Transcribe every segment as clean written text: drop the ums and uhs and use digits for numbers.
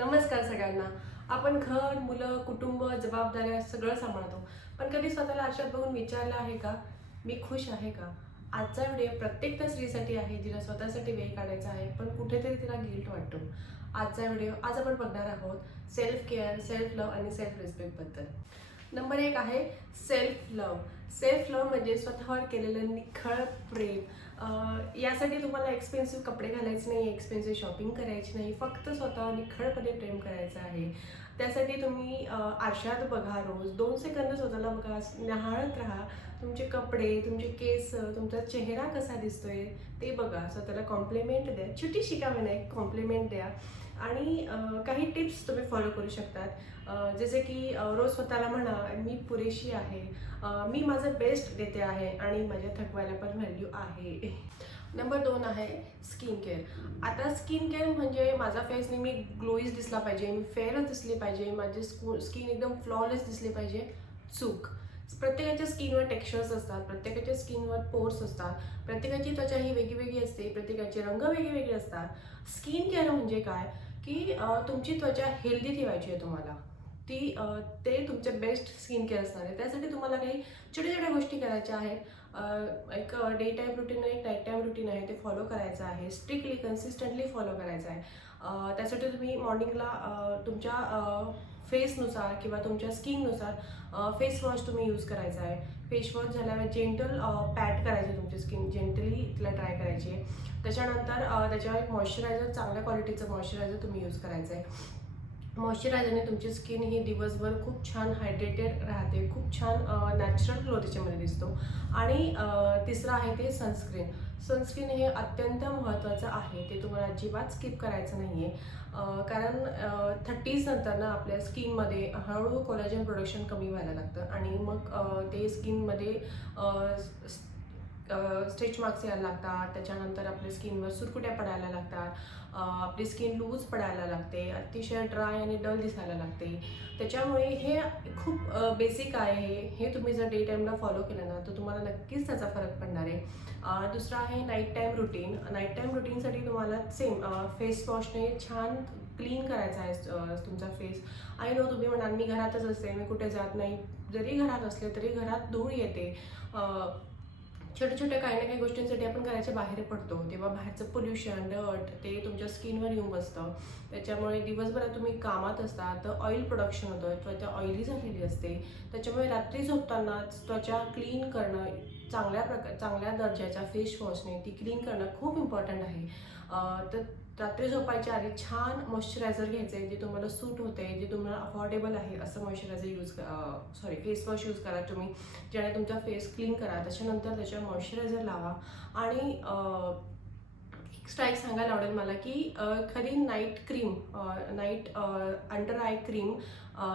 नमस्कार सगळ्यांना. आपण घर, मुलं, कुटुंब, जबाबदाऱ्या सगळं सांभाळतो. पण कधी स्वतःला आरशात बघून विचारलं आहे का, मी खुश आहे का? आजचा व्हिडिओ प्रत्येक त्या स्त्रीसाठी आहे, जिला स्वतःसाठी वेळ काढायचा आहे, पण कुठेतरी तिला गिल्ट वाटतो. आज आपण बघणार आहोत सेल्फ केअर, सेल्फ लव्ह आणि सेल्फ रिस्पेक्टबद्दल. नंबर 1 आहे सेल्फ लव्ह. सेल्फ लव्ह म्हणजे स्वतःवर केलेलं निखळ प्रेम. यासाठी तुम्हाला एक्सपेन्सिव्ह कपडे घालायचे नाही, एक्सपेन्सिव्ह शॉपिंग करायची नाही, फक्त स्वतःवर निखळपणे प्रेम करायचं आहे. त्यासाठी तुम्ही आरशात बघा, रोज 2 सेकंद स्वतःला बघा, न्याहाळत राहा. तुमचे कपडे, तुमचे केस, तुमचा चेहरा कसा दिसतोय ते बघा. स्वतःला कॉम्प्लिमेंट द्या, छोटीशी का होईना एक कॉम्प्लिमेंट द्या. आणि काही टिप्स तुम्ही फॉलो करू शकतात. जसे की रोज स्वतःला म्हणा, मी पुरेशी आहे, मी माझं बेस्ट देते आहे आणि माझ्या थकवायला पण व्हॅल्यू आहे. नंबर 2 आहे स्किन केअर. आता स्किन केअर म्हणजे माझा फेस नेहमी ग्लोईज दिसला पाहिजे, मी फेअरच दिसली पाहिजे, माझी स्किन एकदम फ्लॉलेस दिसली पाहिजे. चूक. प्रत्येकाच्या स्किनवर टेक्स्चर्स असतात, प्रत्येकाच्या स्किनवर पोर्स असतात, प्रत्येकाची त्वचा ही वेगळी असते, प्रत्येकाचे रंग वेगळे असतात. स्किन केअर म्हणजे काय की तुमची त्वचा हेल्दी ठेवायची आहे तुम्हाला. ते तुमचे बेस्ट स्किन केअर असणार आहे. त्यासाठी तुम्हाला काही छोट्या गोष्टी करायच्या आहेत. एक डे टाईम रुटीन आणि एक नाईट टाईम रुटीन आहे, ते फॉलो करायचं आहे. स्ट्रिक्टली कन्सिस्टंटली फॉलो करायचं आहे. त्यासाठी तुम्ही मॉर्निंगला तुमच्या फेसनुसार किंवा तुमच्या स्किननुसार फेस वॉश तुम्ही यूज करायचा आहे. फेस वॉश झाल्यावर जेंटल पॅट करायचे, तुमची स्किन जेंटली तिला ट्राय करायची आहे. त्याच्यानंतर त्याच्यावर एक मॉइश्चरायझर, चांगल्या क्वालिटीचं मॉइश्चरायझर तुम्ही यूज करायचं आहे. मॉइश्चरायझरने तुमची स्किन ही दिवसभर खूप छान हायड्रेटेड राहते, खूप छान नॅचरल ग्लो त्याच्यामध्ये दिसतो. आणि तिसरं आहे ते सनस्क्रीन. सनस्क्रीन हे अत्यंत महत्त्वाचं आहे, ते तुम्हाला अजिबात स्किप करायचं नाही आहे. कारण 30s नंतर ना आपल्या स्किनमध्ये हळूहळू कोलॅजन प्रोडक्शन कमी व्हायला लागतं आणि मग ते स्किनमध्ये स्ट्रेच मार्क्स यायला लागतात. त्याच्यानंतर आपल्या स्किनवर सुरकुत्या पडायला लागतात, आपली स्किन लूज पडायला लागते, अतिशय ड्राय आणि डल दिसायला लागते. त्याच्यामुळे हे खूप बेसिक आहे. हे तुम्ही जर डे टाईमला फॉलो केलं ना तर तुम्हाला नक्कीच त्याचा फरक पडणार आहे. दुसरं आहे night time routine. Night time रुटीनसाठी तुम्हाला सेम फेस वॉशने छान क्लीन करायचा आहे तुमचा फेस. आय नो तुम्ही म्हणाल मी घरातच असते, मी कुठे जात नाही. जरी घरात असले तरी घरात धूळ येते. छोट्या काही ना काही गोष्टींसाठी आपण घराच्या बाहेर पडतो, तेव्हा बाहेरचं पोल्युशन, डट ते तुमच्या स्किनवर येऊन बसतं. त्याच्यामुळे दिवसभरात तुम्ही कामात असता तर ऑइल प्रोडक्शन होतं, त्वचा ऑइली झालेली असते. त्याच्यामुळे रात्री झोपताना त्वचा क्लीन करणं, चांगल्या दर्जाच्या फेस वॉशने ती क्लीन करणं खूप इम्पॉर्टंट आहे. तर रात्री झोपायच्या आधी छान मॉइश्चरायझर घ्यायचं आहे, जे तुम्हाला सूट होते, जे तुम्हाला अफोर्डेबल आहे असं मॉइश्चरायझर फेस वॉश यूज करा तुम्ही, ज्याने तुमचा फेस क्लीन करा. त्याच्यानंतर त्याच्यावर मॉइश्चरायझर लावा. आणि एक्स्ट्रा एक सांगायला आवडेल मला की एखादी नाईट अंडर आय क्रीम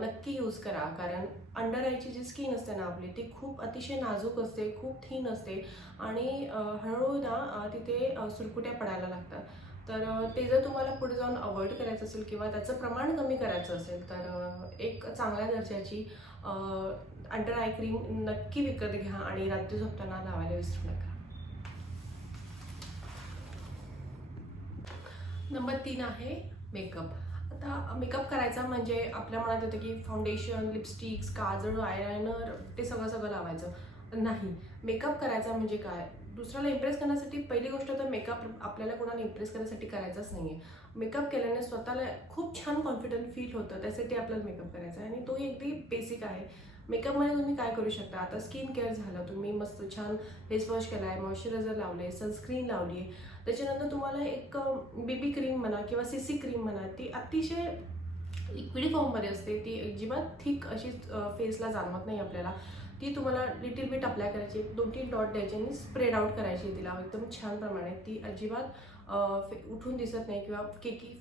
नक्की यूज करा. कारण अंडर आयची जी स्किन असते ना आपली, ती खूप अतिशय नाजूक असते, खूप थिन असते आणि हळूहळू ना तिथे सुरकुत्या पडायला लागतात. तर ते जर तुम्हाला पुढे जाऊन अवॉइड करायचं असेल किंवा त्याचं प्रमाण कमी करायचं असेल तर एक चांगल्या दर्जाची अंडर आय क्रीम नक्की विकत घ्या आणि रात्री झोपताना लावायला विसरू नका. नंबर 3 आहे मेकअप. आता मेकअप करायचा म्हणजे आपल्या मनात येतं की फाउंडेशन, लिपस्टिक्स, काजळ, आयलायनर ते सगळं लावायचं. नाही, मेकअप करायचा म्हणजे काय? दुसऱ्याला इम्प्रेस करण्यासाठी पहिली गोष्ट तर मेकअप आपल्याला कोणाला इम्प्रेस करण्यासाठी करायचाच नाही आहे. मेकअप केल्याने स्वतःला खूप छान कॉन्फिडंट फील होतं, त्यासाठी आपल्याला मेकअप करायचा आहे आणि तो अगदी बेसिक आहे. मेकअपमध्ये तुम्ही काय करू शकता? आता स्किन केअर झालं, तुम्ही मस्त छान फेस वॉश केला आहे, मॉइश्चरायझर लावलं आहे, सनस्क्रीन लावली आहे. त्याच्यानंतर तुम्हाला एक बेबी क्रीम म्हणा किंवा सीसी क्रीम म्हणा, ती अतिशय लिक्विड फॉर्ममध्ये असते, ती अजिबात थिक अशी फेसला जाणवत नाही आपल्याला. ती तुम्हाला लिटिल बिट अप्लाय करायची, 2-3 डॉट द्यायचे आणि स्प्रेड आउट करायची तिला एकदम छान प्रमाणे. ती अजिबात उठून दिसत नाही किंवा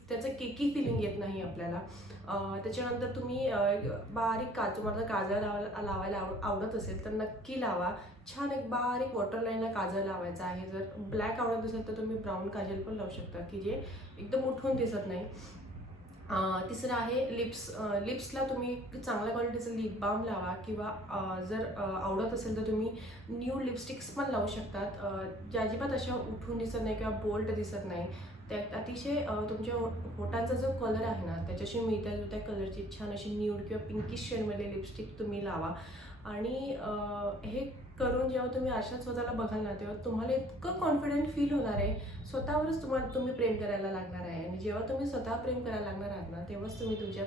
त्याचं केकी फिलिंग येत नाही आपल्याला. त्याच्यानंतर तुम्ही बारीक तुम्हाला काजळ लावायला आवडत असेल तर नक्की लावा. छान एक बारीक वॉटरलाईनला काजळ लावायचा आहे. जर ब्लॅक आवडत असेल तर तुम्ही ब्राऊन काजल पण लावू शकता की जे एकदम उठून दिसत नाही. तिसरं आहे लिप्सला तुम्ही चांगल्या क्वालिटीचं लिप बाम लावा किंवा जर आवडत असेल तर तुम्ही न्यू लिपस्टिक्स पण लावू शकतात, ज्या अजिबात अशा उठून दिसत नाही किंवा बोल्ड दिसत नाही. त्या अतिशय तुमच्या होटांचा जो कलर आहे ना त्याच्याशी मिळत्या जुळत्या कलरची छान अशी न्यूड किंवा पिंकिश शेडमध्ये लिपस्टिक तुम्ही लावा. आणि हे करून जेव्हा तुम्ही आरशात स्वतःला बघाल ना तेव्हा तुम्हाला इतकं कॉन्फिडंट फील होणार आहे, स्वतःवरच तुम्ही प्रेम करायला लागणार आहे. आणि जेव्हा तुम्ही स्वतः प्रेम करायला लागणार आहात ना तेव्हाच तुम्ही तुमच्या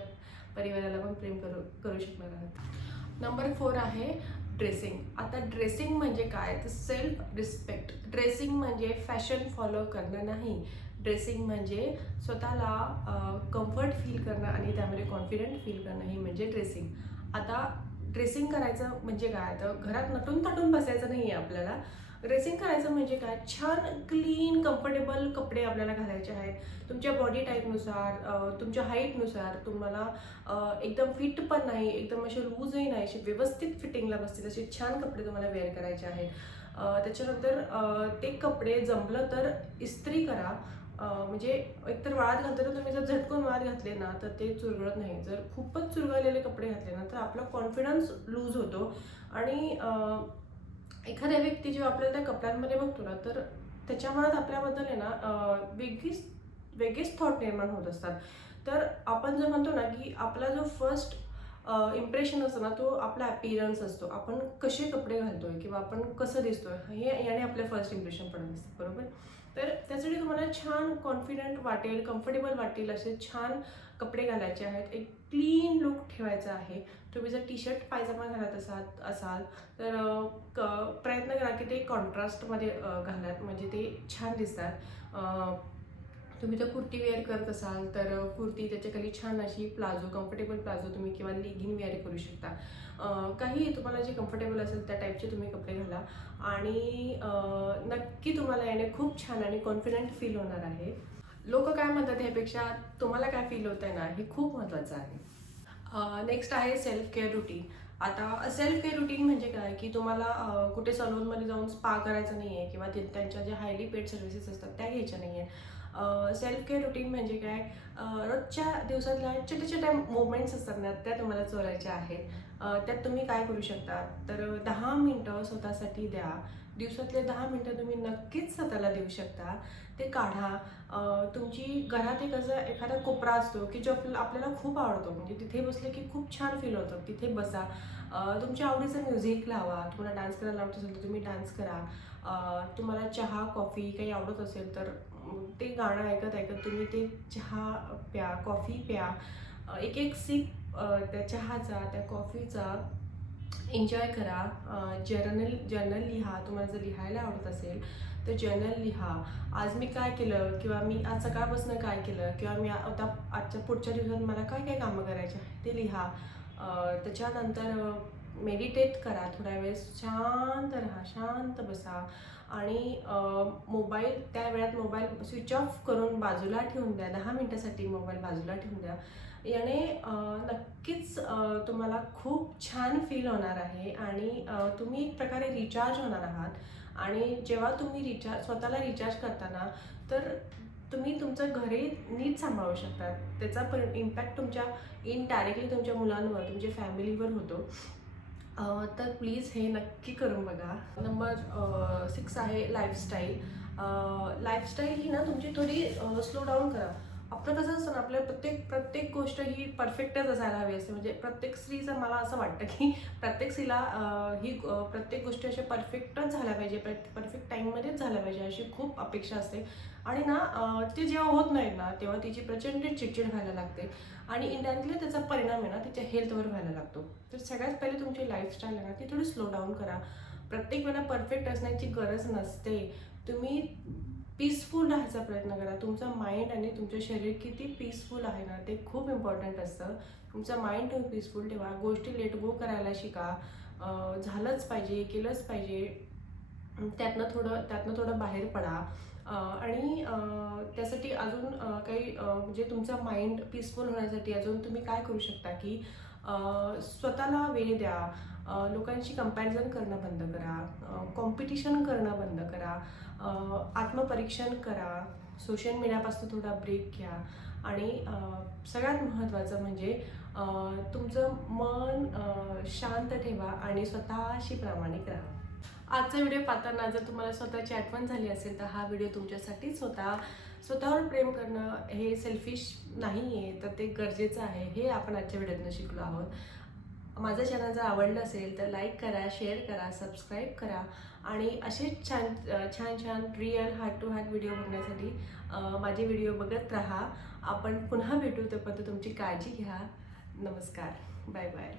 परिवाराला पण प्रेम करू शकणार आहात. नंबर 4 आहे ड्रेसिंग. आता ड्रेसिंग म्हणजे काय तर सेल्फ रिस्पेक्ट. ड्रेसिंग म्हणजे फॅशन फॉलो करणं नाही. ड्रेसिंग म्हणजे स्वतःला कम्फर्ट फील करणं आणि त्यामध्ये कॉन्फिडंट फील करणं हे म्हणजे ड्रेसिंग. आता ड्रेसिंग करायचं म्हणजे काय तर घरात नटून थाटून बसायचं नाही आहे आपल्याला. ड्रेसिंग करायचं म्हणजे काय छान क्लीन कम्फर्टेबल कपडे आपल्याला घालायचे आहेत. तुमच्या बॉडी टाईपनुसार तुमच्या हाईटनुसार तुम्हाला एकदम फिट पण नाही, एकदम असे लूजही नाही, असे व्यवस्थित फिटिंगला बसतील असे छान कपडे तुम्हाला वेअर करायचे आहेत. त्याच्यानंतर ते कपडे जमलं तर इस्त्री करा. म्हणजे एकतर वाळत घालताना तुम्ही जर झटकून वाळत घातले ना तर ते चुरगळत नाही. जर खूपच चुरगळलेले कपडे घातले ना तर आपला कॉन्फिडन्स लूज होतो. आणि एखाद्या व्यक्ती जेव्हा आपल्याला त्या कपड्यांमध्ये बघतो ना तर त्याच्या मनात आपल्याबद्दल आहे ना वेगळीच थॉट निर्माण होत असतात. तर आपण जर म्हणतो ना की आपला जो फर्स्ट इम्प्रेशन असतो ना तो आपला अपीयरन्स असतो. आपण कसे कपडे घालतोय किंवा आपण कसं दिसतोय हे याने आपलं फर्स्ट इम्प्रेशन पडत असतं, बरोबर. तर त्यासाठी तुम्हाला छान कॉन्फिडंट वाटेल, कम्फर्टेबल वाटेल असे छान कपडे घालायचे आहेत. एक क्लीन लुक ठेवायचा आहे. तुम्ही जर टी शर्ट पायजामा घालत असाल तर प्रयत्न करा की ते कॉन्ट्रास्टमध्ये घालात म्हणजे ते छान दिसतात. तुम्ही जर कुर्ती वेअर करत असाल तर कुर्ती त्याच्याखाली छान अशी प्लाझो, कम्फर्टेबल प्लाझो तुम्ही किंवा लेगिन वेअर करू शकता. काही तुम्हाला जे कम्फर्टेबल असेल त्या टाईपचे तुम्ही कपडे घाला आणि नक्की तुम्हाला याने खूप छान आणि कॉन्फिडंट फील होणार आहे. लोक काय म्हणतात ह्यापेक्षा तुम्हाला काय फील होत आहे ना हे खूप महत्त्वाचं आहे. नेक्स्ट आहे सेल्फ केअर रुटीन. आता सेल्फ केअर रुटीन म्हणजे काय की तुम्हाला कुठे सलूनमध्ये जाऊन स्पा करायचं नाही आहे किंवा त्यांच्या ज्या हायली पेड सर्व्हिसेस असतात त्या घ्यायच्या नाही आहे. सेल्फ केअर रुटीन म्हणजे काय रोजच्या दिवसातल्या छोट्या छोट्या मुवमेंट्स असतात ना त्या तुम्हाला चोरायच्या आहेत. त्यात तुम्ही काय करू शकता तर 10 मिनटं स्वतःसाठी द्या. दिवसातले 10 मिनटं तुम्ही नक्कीच स्वतःला देऊ शकता. ते काढा. तुमची घरात एक असं एखादा कोपरा असतो की जो आपल्याला खूप आवडतो, म्हणजे तिथे बसले की खूप छान फील होतं. तिथे बसा. तुमच्या आवडीचं म्युझिक लावा. तुम्हाला डान्स करायला आवडत असेल तर तुम्ही डान्स करा. तुम्हाला चहा कॉफी काही आवडत असेल तर ते गाणं ऐकत ऐकत तुम्ही ते चहा प्या, कॉफी प्या. एक एक सिप त्या चहाचा त्या कॉफीचा एन्जॉय करा. जर्नल लिहा. तुम्हाला जर लिहायला आवडत असेल तर जर्नल लिहा. आज मी काय केलं किंवा मी आज सकाळपासून काय केलं किंवा मी आता आजच्या पुढच्या दिवसात मला काय काय कामं करायचे ते लिहा. त्याच्यानंतर मेडिटेट करा. थोड्या वेळेस शांत राहा, शांत बसा आणि मोबाईल त्या वेळात मोबाईल स्विच ऑफ करून बाजूला ठेवून द्या. 10 मिनटासाठी मोबाईल बाजूला ठेवून द्या. याने नक्कीच तुम्हाला खूप छान फील होणार आहे आणि तुम्ही एक प्रकारे रिचार्ज होणार आहात. आणि जेव्हा तुम्ही स्वतःला रिचार्ज करताना तर तुम्ही तुमचं घरी नीट सांभाळू शकता. त्याचा इम्पॅक्ट तुमच्या इनडायरेक्टली तुमच्या मुलांवर, तुमच्या फॅमिलीवर होतो. तर प्लीज हे नक्की करून बघा. नंबर 6 आहे लाईफस्टाईल. लाईफस्टाईल ही ना तुमची थोडी स्लो डाऊन करा. आपलं कसं असतं ना आपल्या प्रत्येक गोष्ट ही परफेक्टच असायला हवी असते. म्हणजे प्रत्येक स्त्रीचं मला असं वाटतं की प्रत्येक स्त्रीला ही प्रत्येक गोष्टी अशा परफेक्टच झाल्या पाहिजे, परफेक्ट टाईममध्येच झाल्या पाहिजे अशी खूप अपेक्षा असते. आणि ना ते जेव्हा होत नाही ना तेव्हा तिची प्रचंड चिडचिड व्हायला लागते आणि इनडायरेक्टली त्याचा परिणाम आहे ना तिच्या हेल्थवर व्हायला लागतो. तर सगळ्यात पहिले तुमची लाईफस्टाईल आहे ना ती थोडी स्लो डाऊन करा. प्रत्येक वेळेला परफेक्ट असण्याची गरज नसते. तुम्ही पीसफुल राहायचा प्रयत्न करा. तुमचं माइंड आणि तुमचं शरीर किती पीसफुल आहे ना ते खूप इम्पॉर्टंट असतं. तुमचं माइंड तुम्ही पीसफुल ठेवा. गोष्टी लेट गो करायला शिका. झालंच पाहिजे, केलंच पाहिजे, त्यातनं थोडं बाहेर पडा. आणि त्यासाठी अजून काही म्हणजे तुमचा माइंड पीसफुल होण्यासाठी अजून तुम्ही काय करू शकता की स्वतःला वेळ द्या. लोकांशी कंपॅरिझन करणं बंद करा. कॉम्पिटिशन करणं बंद करा. आत्मपरीक्षण करा. सोशल मीडियापासून थोडा ब्रेक घ्या. आणि सगळ्यात महत्त्वाचं म्हणजे तुमचं मन शांत ठेवा आणि स्वतःशी प्रामाणिक राहा. आजचा व्हिडिओ पाहताना जर तुम्हाला स्वतःची आठवण झाली असेल तर हा व्हिडिओ तुमच्यासाठीच होता. स्वतःवर प्रेम करणं हे सेल्फिश नाही आहे, तर ते गरजेचं आहे. हे आपण आजच्या व्हिडिओतनं शिकलो आहोत. माझं चॅनल जर आवडलं असेल तर लाईक करा, शेअर करा, सबस्क्राईब करा आणि असेच छान छान छान real heart to heart video बघण्यासाठी माझे व्हिडिओ बघत राहा. आपण पुन्हा भेटू, तोपर्यंत तुमची काळजी घ्या. नमस्कार. Bye bye.